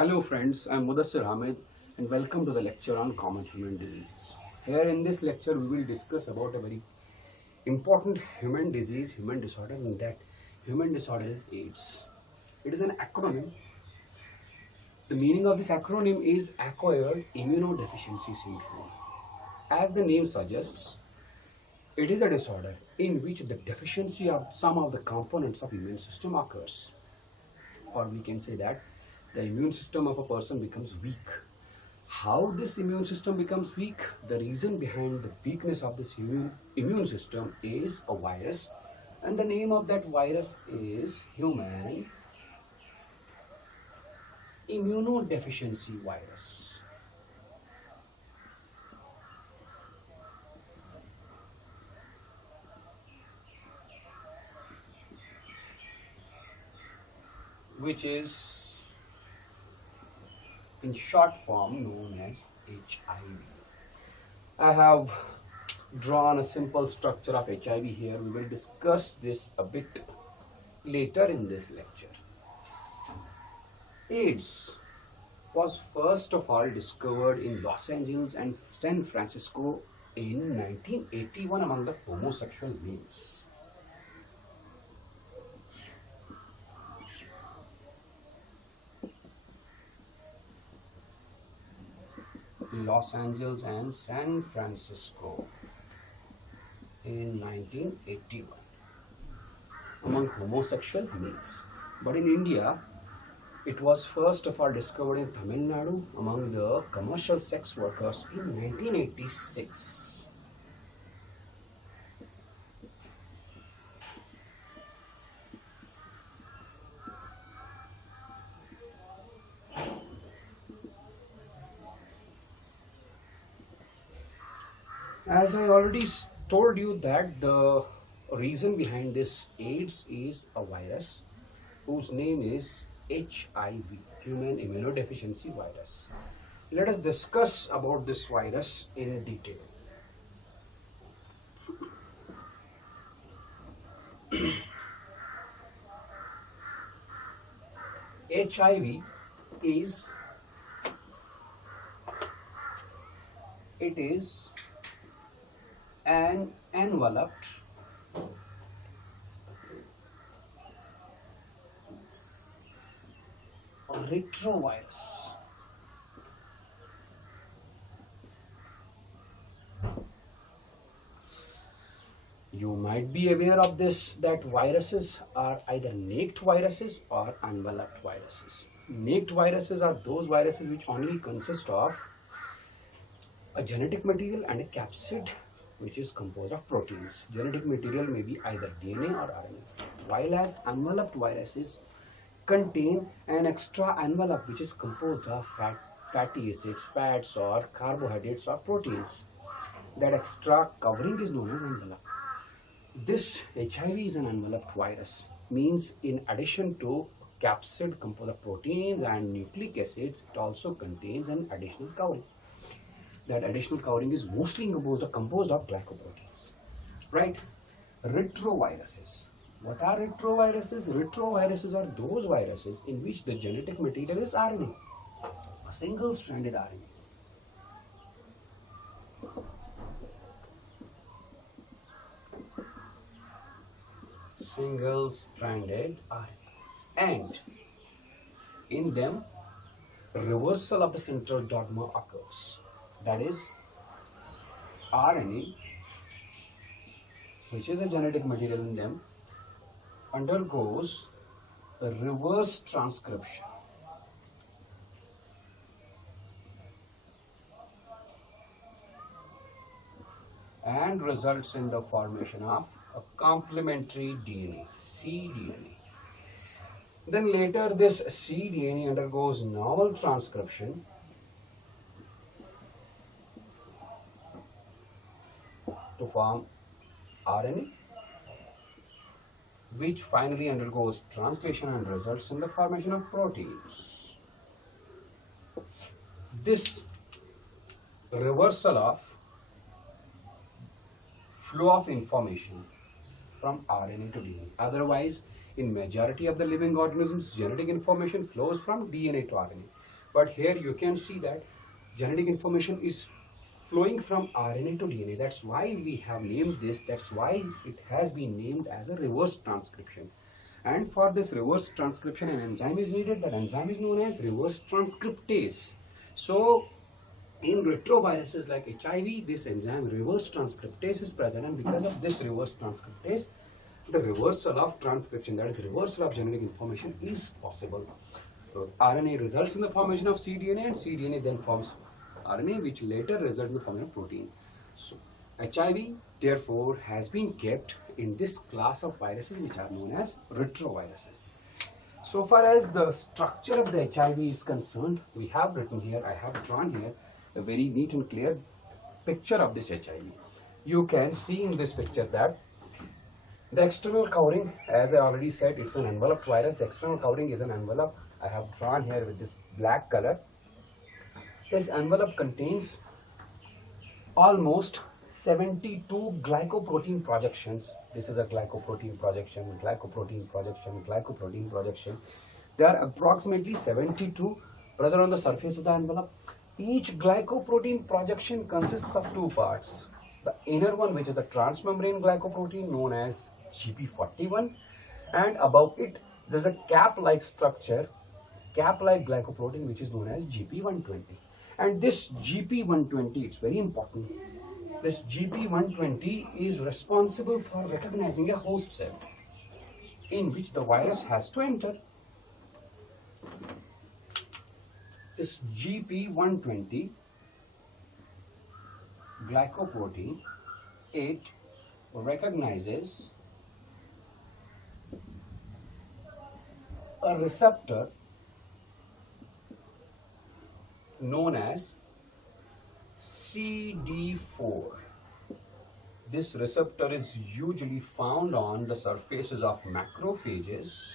Hello friends, I am Mudassir Hamid and welcome to the lecture on common human diseases. Here in this lecture we will discuss about a very important human disease, human disorder, and that human disorder is AIDS. It is an acronym. The meaning of this acronym is Acquired Immunodeficiency Syndrome. As the name suggests, it is a disorder in which the deficiency of some of the components of immune system occurs. Or we can say that the immune system of a person becomes weak. How this immune system becomes weak? The reason behind the weakness of this immune system is a virus, and the name of that virus is human immunodeficiency virus. Which is in short form known as HIV. I have drawn a simple structure of HIV here. We will discuss this a bit later in this lecture. AIDS was first of all discovered in Los Angeles and San Francisco in 1981 among the homosexual males. Los Angeles and San Francisco in 1981 among homosexual males. But in India, it was first of all discovered in Tamil Nadu among the commercial sex workers in 1986. As I already told you that the reason behind this AIDS is a virus whose name is HIV, human immunodeficiency virus. Let us discuss about this virus in detail. HIV is an enveloped retrovirus. You might be aware of this, that viruses are either naked viruses or enveloped viruses. Naked viruses are those viruses which only consist of a genetic material and a capsid which is composed of proteins. Genetic material may be either DNA or RNA, while as enveloped viruses contain an extra envelope which is composed of fatty acids, fats or carbohydrates or proteins. That extra covering is known as envelope. This HIV is an enveloped virus, means in addition to capsid composed of proteins and nucleic acids, it also contains an additional covering. That additional covering is mostly composed of glycoproteins. Right? Retroviruses. What are retroviruses? Retroviruses are those viruses in which the genetic material is RNA, a single-stranded RNA. Single-stranded RNA. And in them, reversal of the central dogma occurs. That is, RNA, which is a genetic material in them, undergoes a reverse transcription. And results in the formation of a complementary DNA, cDNA. Then later this cDNA undergoes normal transcription to form RNA, which finally undergoes translation and results in the formation of proteins. This reversal of flow of information from RNA to DNA. Otherwise, in majority of the living organisms, genetic information flows from DNA to RNA. But here you can see that genetic information is flowing from RNA to DNA. That's why we have named this, that's why it has been named as a reverse transcription. And for this reverse transcription, an enzyme is needed. That enzyme is known as reverse transcriptase. So in retroviruses like HIV, this enzyme reverse transcriptase is present, and because of this reverse transcriptase, the reversal of transcription, that is reversal of genetic information, is possible. So RNA results in the formation of cDNA, and cDNA then forms RNA, which later results in the formation of protein. So HIV therefore has been kept in this class of viruses which are known as retroviruses. So far as the structure of the HIV is concerned, we have written here, I have drawn here a very neat and clear picture of this HIV. You can see in this picture that the external covering, as I already said, it's an enveloped virus. The external covering is an envelope. I have drawn here with this black color. This envelope contains almost 72 glycoprotein projections. This is a glycoprotein projection, glycoprotein projection, glycoprotein projection. There are approximately 72 present on the surface of the envelope. Each glycoprotein projection consists of two parts. The inner one, which is the transmembrane glycoprotein known as GP41, and above it there is a cap-like structure, cap-like glycoprotein, which is known as GP120. And this GP120, it's very important. This GP120 is responsible for recognizing a host cell in which the virus has to enter. This GP120 glycoprotein, it recognizes a receptor known as CD4. This receptor is usually found on the surfaces of macrophages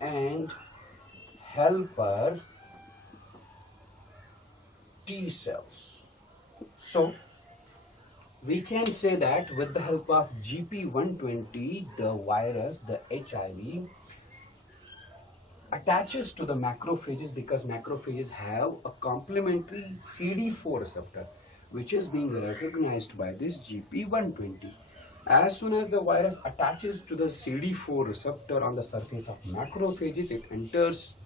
and helper T cells. So we can say that with the help of GP120, the virus, the HIV, attaches to the macrophages, because macrophages have a complementary CD4 receptor which is being recognized by this GP120. As soon as the virus attaches to the CD4 receptor on the surface of macrophages, it enters,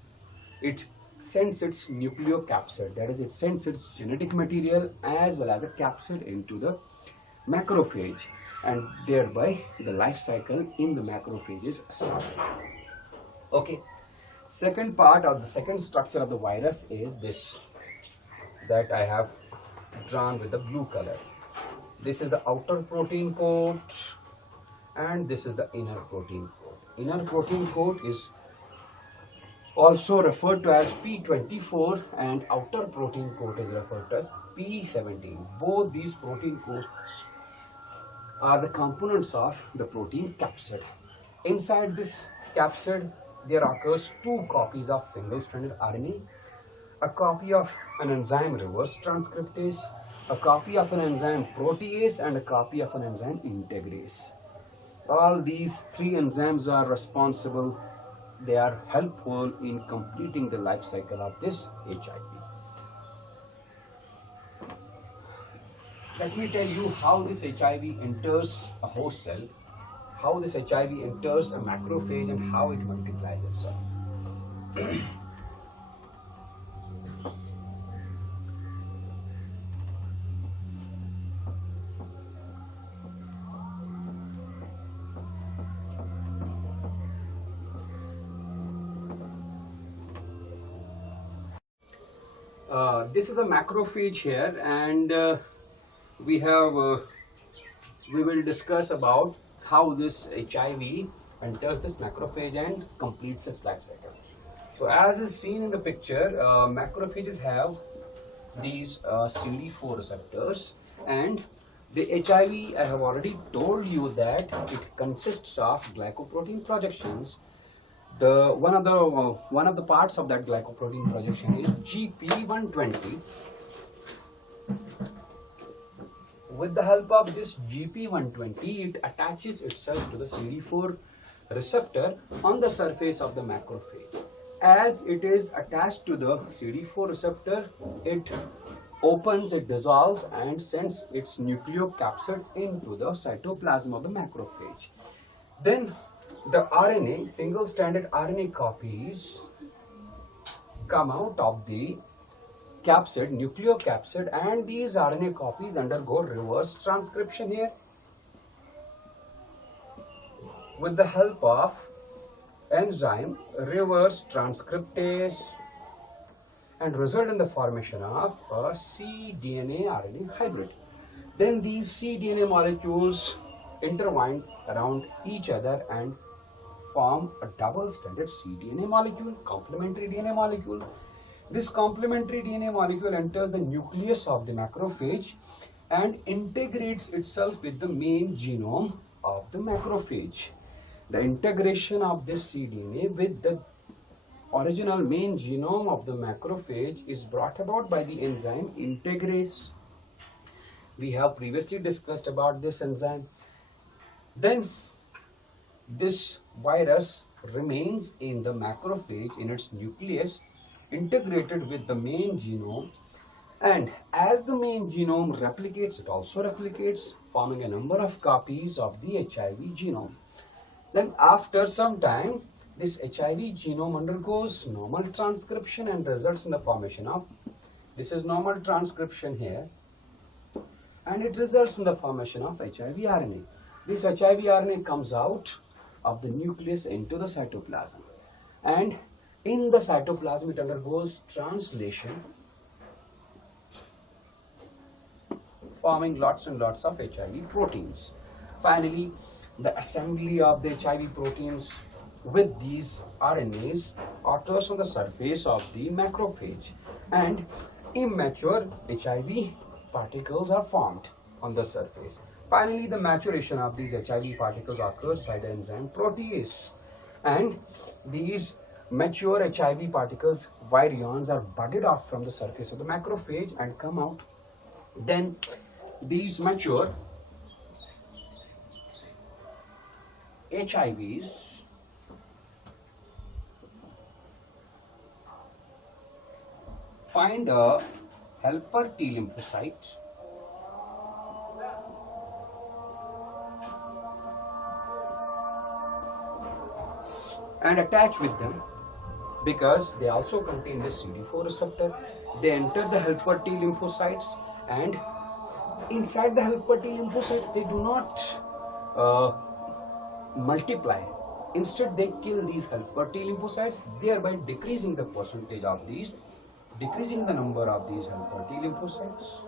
it sends its nucleocapsid, that is, it sends its genetic material as well as a capsid into the macrophage, and thereby the life cycle in the macrophages starts. Okay. Second part, or the second structure of the virus, is this that I have drawn with the blue color. This is the outer protein coat and this is the inner protein coat. Inner protein coat is also referred to as P24 and outer protein coat is referred to as P17. Both these protein coats are the components of the protein capsid. Inside this capsid, there occurs two copies of single-stranded RNA, a copy of an enzyme reverse transcriptase, a copy of an enzyme protease, and a copy of an enzyme integrase. All these three enzymes are responsible, they are helpful in completing the life cycle of this HIV. Let me tell you how this HIV enters a host cell, how this HIV enters a macrophage, and how it multiplies itself. This is a macrophage here, and we will discuss about how this HIV enters this macrophage and completes its life cycle. So as is seen in the picture, macrophages have these CD4 receptors, and the HIV, I have already told you that it consists of glycoprotein projections. One of the parts of that glycoprotein projection is GP120. With the help of this GP120, it attaches itself to the CD4 receptor on the surface of the macrophage. As it is attached to the CD4 receptor, it opens, it dissolves and sends its nucleocapsid into the cytoplasm of the macrophage. Then the RNA, single-stranded RNA copies come out of the capsid, nucleocapsid, and these RNA copies undergo reverse transcription here with the help of enzyme reverse transcriptase and result in the formation of a cDNA RNA hybrid. Then these cDNA molecules intertwine around each other and form a double-stranded cDNA molecule, complementary DNA molecule. This complementary DNA molecule enters the nucleus of the macrophage and integrates itself with the main genome of the macrophage. The integration of this cDNA with the original main genome of the macrophage is brought about by the enzyme integrase. We have previously discussed about this enzyme. Then this virus remains in the macrophage in its nucleus, integrated with the main genome, and as the main genome replicates, it also replicates, forming a number of copies of the HIV genome. Then after some time, this HIV genome undergoes normal transcription and results in the formation of, this is normal transcription here, and it results in the formation of HIV RNA. This HIV RNA comes out of the nucleus into the cytoplasm, and in the cytoplasm it undergoes translation, forming lots and lots of HIV proteins. Finally, the assembly of the HIV proteins with these RNAs occurs on the surface of the macrophage, and immature HIV particles are formed on the surface. Finally, the maturation of these HIV particles occurs by the enzyme protease, and these mature HIV particles, virions, are budded off from the surface of the macrophage and come out. Then these mature HIVs find a helper T lymphocyte and attach with them, because they also contain the CD4 receptor. They enter the helper T lymphocytes, and inside the helper T lymphocytes they do not multiply. Instead, they kill these helper T lymphocytes, thereby decreasing the percentage of these, decreasing the number of these helper T lymphocytes.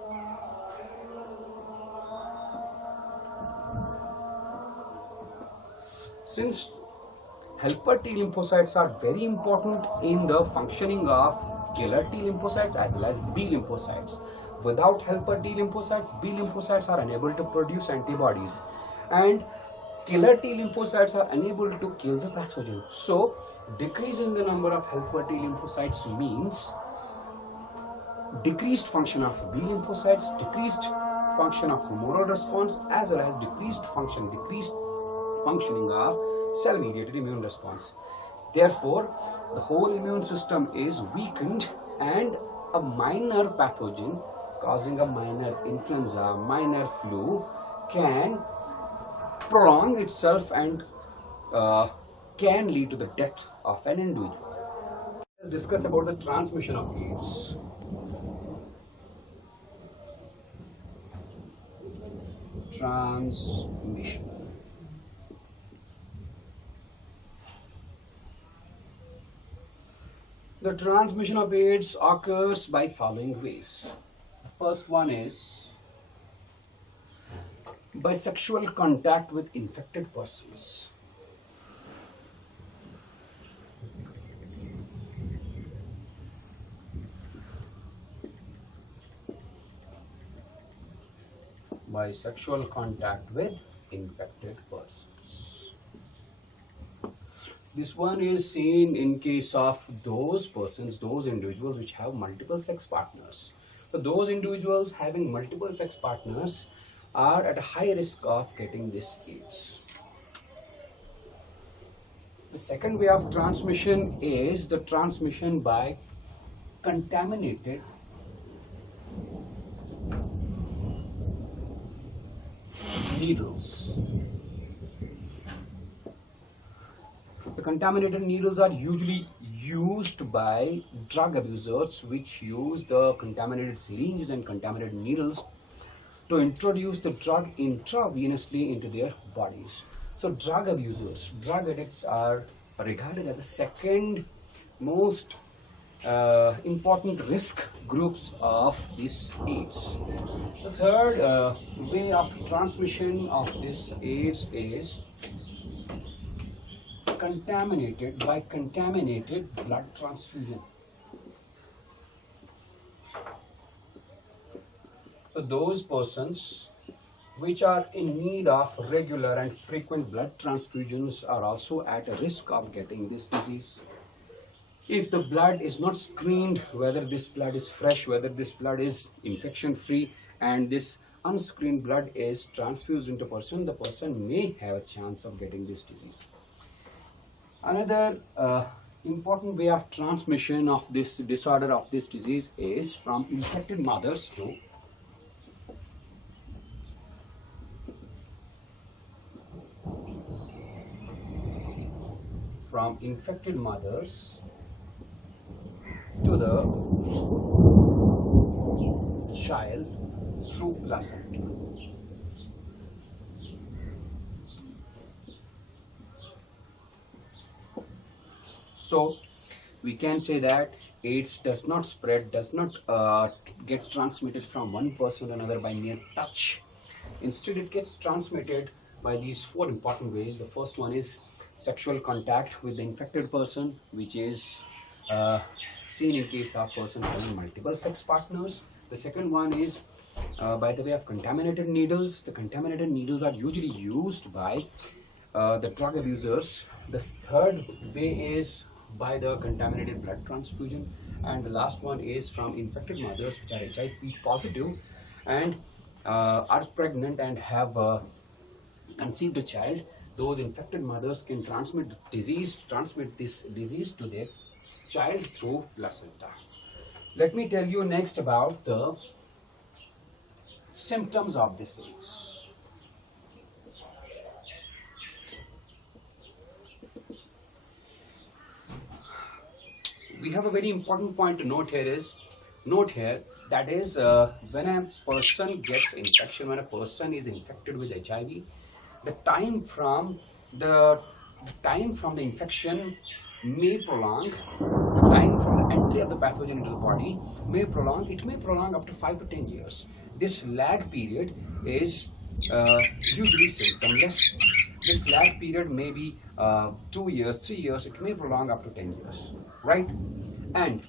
Since helper T lymphocytes are very important in the functioning of killer T lymphocytes as well as B lymphocytes, without helper T lymphocytes, B lymphocytes are unable to produce antibodies, and killer T lymphocytes are unable to kill the pathogen. So, decreasing the number of helper T lymphocytes means decreased function of B lymphocytes, decreased function of humoral response, as well as decreased functioning of cell-mediated immune response. Therefore, the whole immune system is weakened, and a minor pathogen causing a minor influenza, minor flu can prolong itself and can lead to the death of an individual. Let's discuss about the transmission of AIDS. Transmission. The transmission of AIDS occurs by following ways. The first one is by sexual contact with infected persons. By sexual contact with infected persons. This one is seen in case of those persons, those individuals which have multiple sex partners. So those individuals having multiple sex partners are at a high risk of getting this AIDS. The second way of transmission is the transmission by contaminated needles. The contaminated needles are usually used by drug abusers, which use the contaminated syringes and contaminated needles to introduce the drug intravenously into their bodies. So drug abusers, drug addicts are regarded as the second most important risk groups of this AIDS. The third way of transmission of this AIDS is contaminated blood transfusion. So those persons which are in need of regular and frequent blood transfusions are also at a risk of getting this disease. If the blood is not screened, whether this blood is fresh, whether this blood is infection free, and this unscreened blood is transfused into a person, the person may have a chance of getting this disease. Another important way of transmission of this disorder, of this disease, is from infected mothers to the child through placenta. So we can say that AIDS does not spread, does not get transmitted from one person to another by mere touch. Instead, it gets transmitted by these four important ways. The first one is sexual contact with the infected person, which is seen in case of person having multiple sex partners. The second one is by the way of contaminated needles. The contaminated needles are usually used by the drug abusers. The third way is by the contaminated blood transfusion, and the last one is from infected mothers which are HIV positive and are pregnant and have conceived a child. Those infected mothers can transmit this disease to their child through placenta. Let me tell you next about the symptoms of this disease. We have a very important point to note here, that is when a person gets infection, when a person is infected with HIV, the time from the infection may prolong, the time from the entry of the pathogen into the body may prolong, it may prolong up to 5 to 10 years. This lag period is usually symptomless. This lag period may be 2 years, 3 years, it may prolong up to 10 years, right? And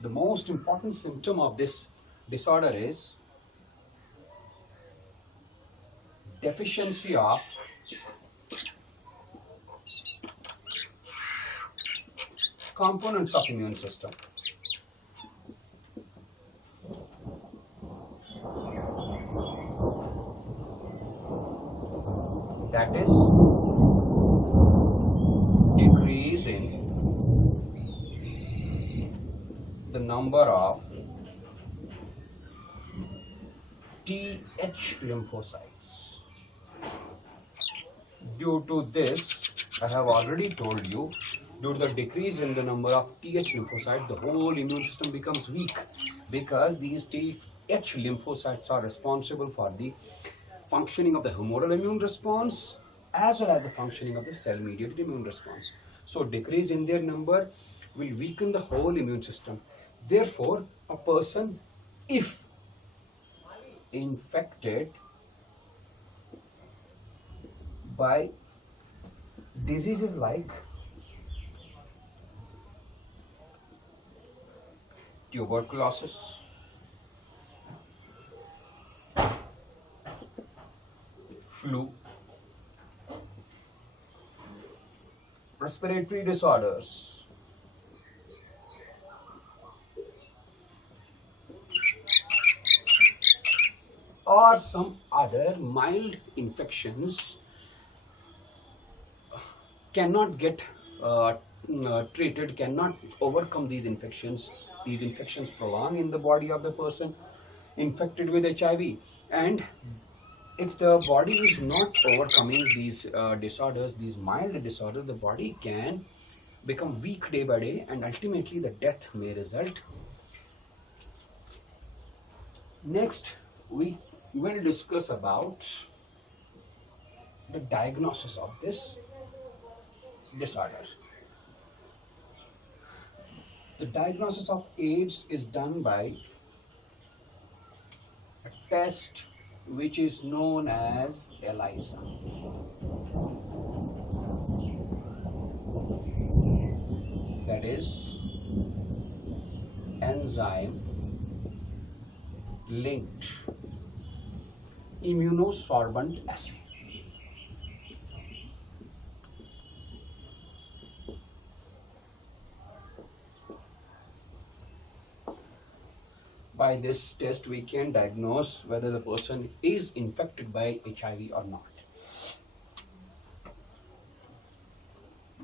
the most important symptom of this disorder is deficiency of components of immune system. That is decrease in the number of Th lymphocytes. Due to this, I have already told you, due to the decrease in the number of Th lymphocytes, the whole immune system becomes weak, because these Th lymphocytes are responsible for the functioning of the humoral immune response as well as the functioning of the cell-mediated immune response. So decrease in their number will weaken the whole immune system. Therefore, a person, if infected by diseases like tuberculosis, flu, respiratory disorders, or some other mild infections cannot get treated, cannot overcome these infections. These infections prolong in the body of the person infected with HIV, and if the body is not overcoming these disorders, these mild disorders, the body can become weak day by day, and ultimately the death may result. Next, we will discuss about the diagnosis of this disorder. The diagnosis of AIDS is done by a test which is known as ELISA. That is enzyme linked immunosorbent assay. By this test, we can diagnose whether the person is infected by HIV or not.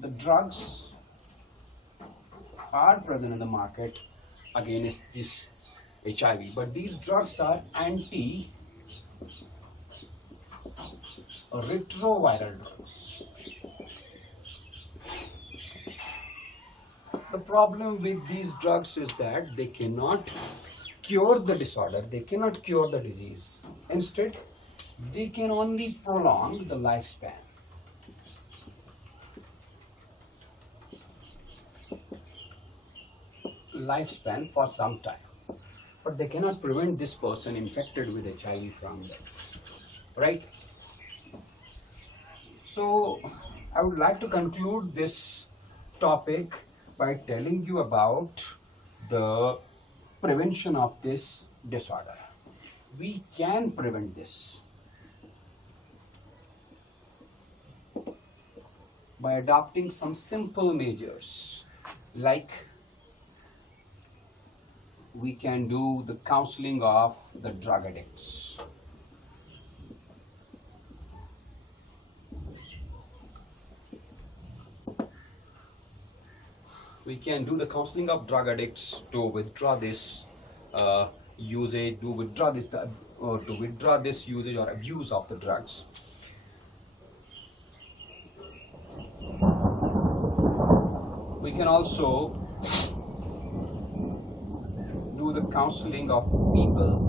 The drugs are present in the market against this HIV, but these drugs are anti-retroviral drugs. The problem with these drugs is that they cannot cure the disorder, they cannot cure the disease. Instead, they can only prolong the lifespan. Lifespan for some time, but they cannot prevent this person infected with HIV from death, right? So I would like to conclude this topic by telling you about the prevention of this disorder. We can prevent this by adopting some simple measures, like we can do the counseling of the drug addicts. We can do the counseling of drug addicts to withdraw this usage, to withdraw this usage or abuse of the drugs. We can also do the counseling of people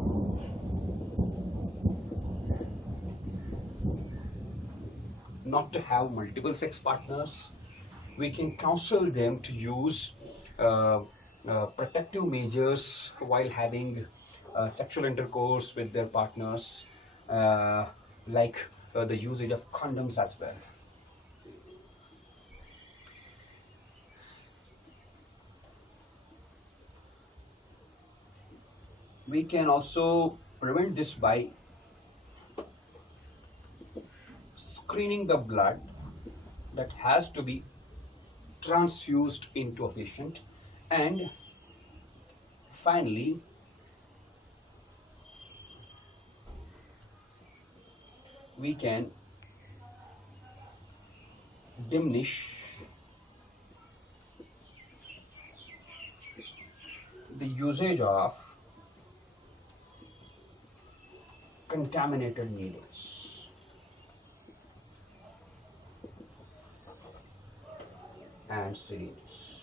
not to have multiple sex partners. We can counsel them to use protective measures while having sexual intercourse with their partners, like the usage of condoms as well. We can also prevent this by screening the blood that has to be transfused into a patient, and finally we can diminish the usage of contaminated needles. And syringes.